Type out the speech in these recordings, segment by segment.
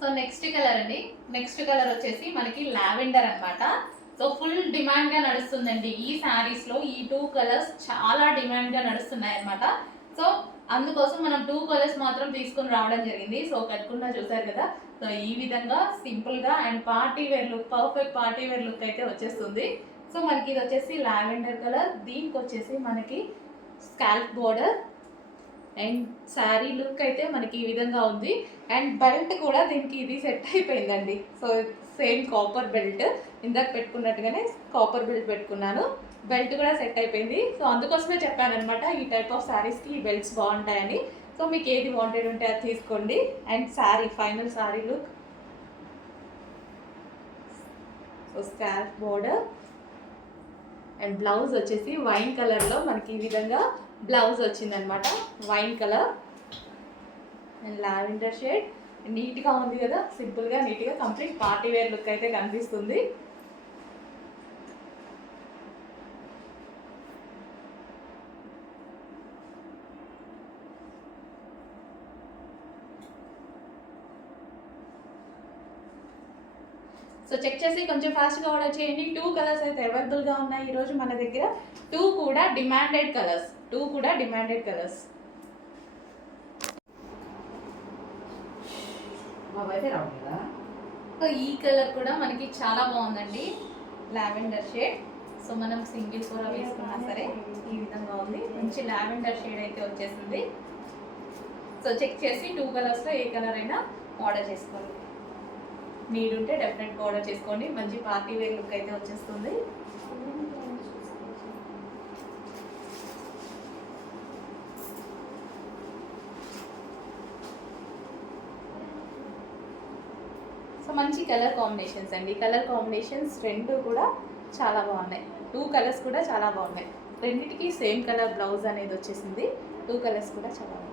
So next colour అండి. Next colour వచ్చేసి మనకి లావెండర్ అన్నమాట. సో ఫుల్ డిమాండ్ గా నడుస్తుందండి ఈ శారీస్ లో. ఈ 2 కలర్స్ చాలా డిమాండ్ గా నడుస్తున్నాయి అన్నమాట. సో అందుకోసం మనం 2 కలర్స్ మాత్రం తీసుకొని రావడం జరిగింది. సో కట్టుకున్నా చూసారు కదా. సో ఈ విధంగా సింపుల్ గా and party wear look, perfect party wear look అయితే వచ్చేస్తుంది. సో మనకి ఇది వచ్చేసి లావెండర్ కలర్, దీనికి వచ్చేసి మనకి scalp border and sari look అయితే మనకి ఈ విధంగా ఉంది. అండ్ బెల్ట్ కూడా దీనికి ఇది సెట్ అయిపోయిందండి. సో సేమ్ కాపర్ బెల్ట్, ఇందాక పెట్టుకున్నట్టుగానే కాపర్ బెల్ట్ పెట్టుకున్నాను. బెల్ట్ కూడా సెట్ అయిపోయింది. సో అందుకోసమే చెప్పాను అనమాట, ఈ టైప్ ఆఫ్ శారీస్కి ఈ బెల్ట్స్ బాగుంటాయని. సో మీకు ఏది వాంటెడ్ ఉంటే అది తీసుకోండి. And sari, final sari look. So scalp border and blouse వచ్చేసి వైన్ కలర్లో మనకి ఈ విధంగా బ్లౌజ్ వచ్చిందనమాట. Wine colour and lavender shade. నీట్గా ఉంది కదా, సింపుల్గా నీట్గా కంప్లీట్ పార్టీ వేర్ లుక్ అయితే కనిపిస్తుంది. సో చెక్ చేసి కొంచెం ఫాస్ట్గా ఆర్డర్ చేయండి. 2 కలర్స్ అయితే అవైలబుల్గా ఉన్నాయి ఈరోజు మన దగ్గర. 2 కూడా డిమాండెడ్ కలర్స్. సో ఈ కలర్ కూడా మనకి చాలా బాగుందండి, లావెండర్ షేడ్. సో మనం సింగిల్ కూర వేసుకున్నా సరే ఈ విధంగా ఉంది. మంచి లావెండర్ షేడ్ అయితే వచ్చేసింది. సో చెక్ చేసి 2 కలర్స్లో ఏ కలర్ అయినా ఆర్డర్ చేసుకోండి. నీడ్ ఉంటే డెఫినెట్గా ఆర్డర్ చేసుకోండి. మంచి పార్టీ వేర్ లుక్ అయితే వచ్చేస్తుంది. సో మంచి కలర్ కాంబినేషన్స్ అండి. కలర్ కాంబినేషన్స్ రెండు కూడా చాలా బాగున్నాయి. 2 కలర్స్ కూడా చాలా బాగున్నాయి. రెండింటికి సేమ్ కలర్ బ్లౌజ్ అనేది వచ్చేసింది. 2 కలర్స్ కూడా చాలా బాగున్నాయి.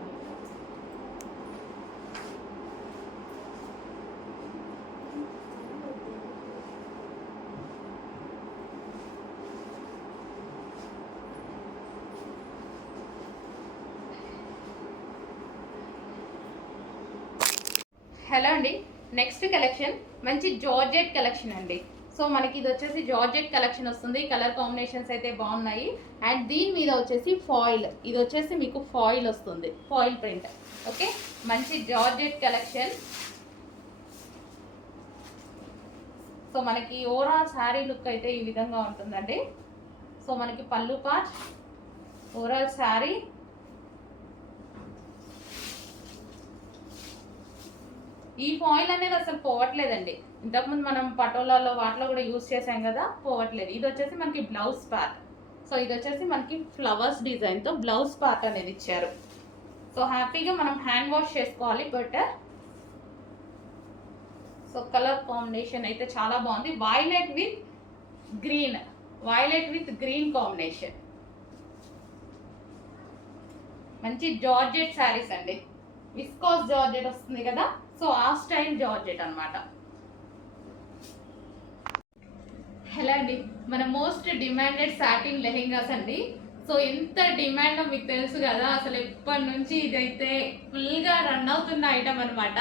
హలో అండి, నెక్స్ట్ కలెక్షన్ మంచి జార్జెట్ కలెక్షన్ అండి. సో మనకి ఇది వచ్చేసి జార్జెట్ కలెక్షన్ వస్తుంది. కలర్ కాంబినేషన్స్ అయితే బాగున్నాయి. అండ్ దీని మీద వచ్చేసి ఫాయిల్, ఇది వచ్చేసి మీకు ఫాయిల్ వస్తుంది, ఫాయిల్ ప్రింట్. ఓకే, మంచి జార్జెట్ కలెక్షన్. సో మనకి ఓవరాల్ శారీ లుక్ అయితే ఈ విధంగా ఉంటుందండి. సో మనకి పళ్ళు పార్ట్, ఓవరాల్ శారీ. ఈ ఫాయిల్ అనేది అసలు పోవట్లేదండి. ఇంతకుముందు మనం పటోలాలో వాటిలో కూడా యూజ్ చేసాం కదా, పోవట్లేదు. ఇది వచ్చేసి మనకి బ్లౌజ్ పార్ట్. సో ఇది వచ్చేసి మనకి ఫ్లవర్స్ డిజైన్తో బ్లౌజ్ పార్ట్ అనేది ఇచ్చారు. సో హ్యాపీగా మనం హ్యాండ్ వాష్ చేసుకోవాలి బెటర్. సో కలర్ కాంబినేషన్ అయితే చాలా బాగుంది. Violet with green combination. మంచి జార్జెట్ శారీస్ అండి. విస్కోస్ జార్జెట్ వస్తుంది కదా, సో ఆ స్టైల్ జార్జెట్ అనమాట. హలో అండి, మన మోస్ట్ డిమాండెడ్ సాటిన్ లెహెంగాస్ అండి. సో ఎంత డిమాండ్ మీకు తెలుసు కదా, అసలు ఎప్పటి నుంచి ఇదైతే ఫుల్గా రన్ అవుతున్న ఐటమ్ అనమాట.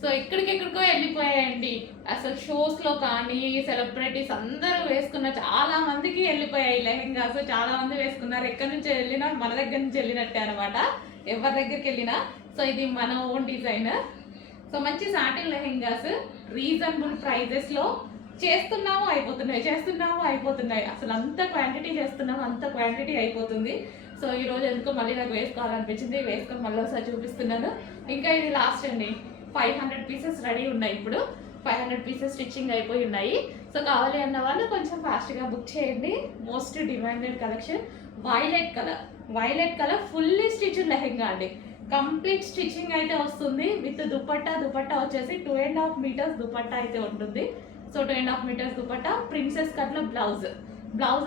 సో ఎక్కడికెక్కడికో వెళ్ళిపోయాయండి. అసలు షోస్లో కానీ సెలబ్రిటీస్ అందరూ వేసుకున్న, చాలా మందికి వెళ్ళిపోయాయి లెహెంగాస్. చాలా మంది వేసుకున్నారు. ఎక్కడి నుంచి వెళ్ళినా మన దగ్గర నుంచి వెళ్ళినట్టే అనమాట, ఎవరి దగ్గరికి వెళ్ళినా. సో ఇది మన ఓన్ డిజైన్. సో మంచి సాటిన్ లెహెంగాస్ రీజనబుల్ ప్రైజెస్లో చేస్తున్నాము అయిపోతున్నాయి. అసలు అంత క్వాంటిటీ చేస్తున్నాము, అంత క్వాంటిటీ అయిపోతుంది. సో ఈరోజు ఎందుకో మళ్ళీ నాకు వేసుకోవాలనిపించింది, వేసుకొని మళ్ళీ ఒకసారి చూపిస్తున్నాను. ఇంకా ఇది లాస్ట్ అండి. 500 పీసెస్ రెడీ ఉన్నాయి. ఇప్పుడు 500 పీసెస్ స్టిచ్చింగ్ అయిపోయి ఉన్నాయి. సో కావాలి అన్న వాళ్ళు కొంచెం ఫాస్ట్గా బుక్ చేయండి. Most demanded collection violet colour fully stitched lehenga అండి. కంప్లీట్ స్టిచ్చింగ్ అయితే వస్తుంది విత్ దుపట్టా వచ్చేసి 2.5 మీటర్స్ దుపట్టా అయితే ఉంటుంది. సో 2.5 మీటర్స్ దుపట్టా, ప్రిన్సెస్ కట్లో బ్లౌజ్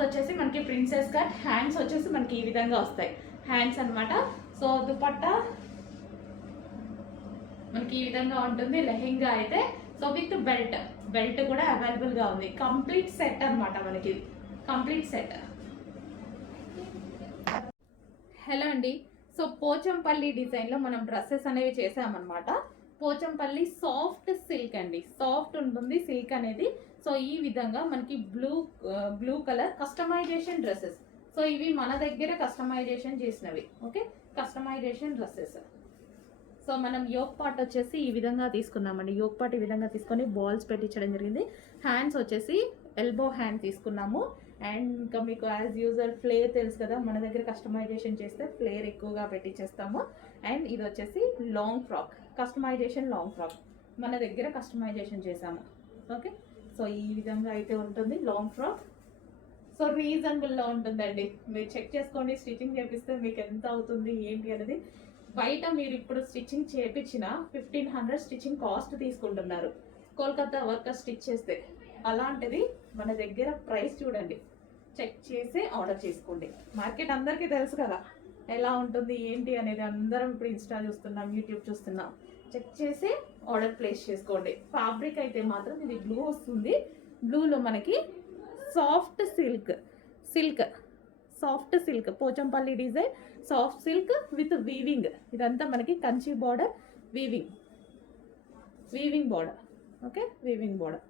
వచ్చేసి మనకి ప్రిన్సెస్ కట్. హ్యాండ్స్ వచ్చేసి మనకి ఈ విధంగా వస్తాయి హ్యాండ్స్ అనమాట. సో దుపట్టా మనకి ఈ విధంగా ఉంటుంది లెహెంగా అయితే. సో విత్ బెల్ట్ కూడా అవైలబుల్గా ఉంది. కంప్లీట్ సెట్ అనమాట మనకి, కంప్లీట్ సెట్. హలో అండి, సో పోచంపల్లి డిజైన్లో మనం డ్రెస్సెస్ అనేవి చేసామన్నమాట. పోచంపల్లి సాఫ్ట్ సిల్క్ అండి, సాఫ్ట్ ఉంటుంది సిల్క్ అనేది. సో ఈ విధంగా మనకి blue colour customization dresses. So ఇవి మన దగ్గర కస్టమైజేషన్ చేసినవి. Okay, customization dresses. సో మనం యోక్ పార్ట్ వచ్చేసి ఈ విధంగా తీసుకున్నామండి. యోక్ పార్ట్ ఈ విధంగా తీసుకొని బాల్స్ పెట్టించడం జరిగింది. హ్యాండ్స్ వచ్చేసి ఎల్బో హ్యాండ్ తీసుకున్నాము. అండ్ ఇంకా మీకు యాజ్ యూజర్ ఫ్లేర్ తెలుసు కదా, మన దగ్గర కస్టమైజేషన్ చేస్తే ఫ్లేర్ ఎక్కువగా పెట్టించేస్తాము. అండ్ ఇది వచ్చేసి long frock, customization long frock మన దగ్గర కస్టమైజేషన్ చేసాము. ఓకే, సో ఈ విధంగా అయితే ఉంటుంది లాంగ్ ఫ్రాక్. సో రీజనబుల్లో ఉంటుందండి, మీరు చెక్ చేసుకోండి. స్టిచ్చింగ్ చేపిస్తే మీకు ఎంత అవుతుంది ఏంటి అనేది. బయట మీరు ఇప్పుడు స్టిచ్చింగ్ చేయించిన 1500 స్టిచ్చింగ్ కాస్ట్ తీసుకుంటున్నారు కోల్కతా వర్కర్ స్టిచ్ చేస్తే. అలాంటిది మన దగ్గర ప్రైస్ చూడండి, చెక్ చేసి ఆర్డర్ చేసుకోండి. మార్కెట్ అందరికీ తెలుసు కదా ఎలా ఉంటుంది ఏంటి అనేది. అందరం ఇప్పుడు ఇన్స్టా చూస్తున్నాం, యూట్యూబ్ చూస్తున్నాం. చెక్ చేసి ఆర్డర్ ప్లేస్ చేసుకోండి. ఫ్యాబ్రిక్ అయితే మాత్రం ఇది బ్లూ వస్తుంది. బ్లూలో మనకి soft silk Pochampalli design, soft silk with weaving. ఇదంతా మనకి Kanchi border, weaving border. Okay, weaving border.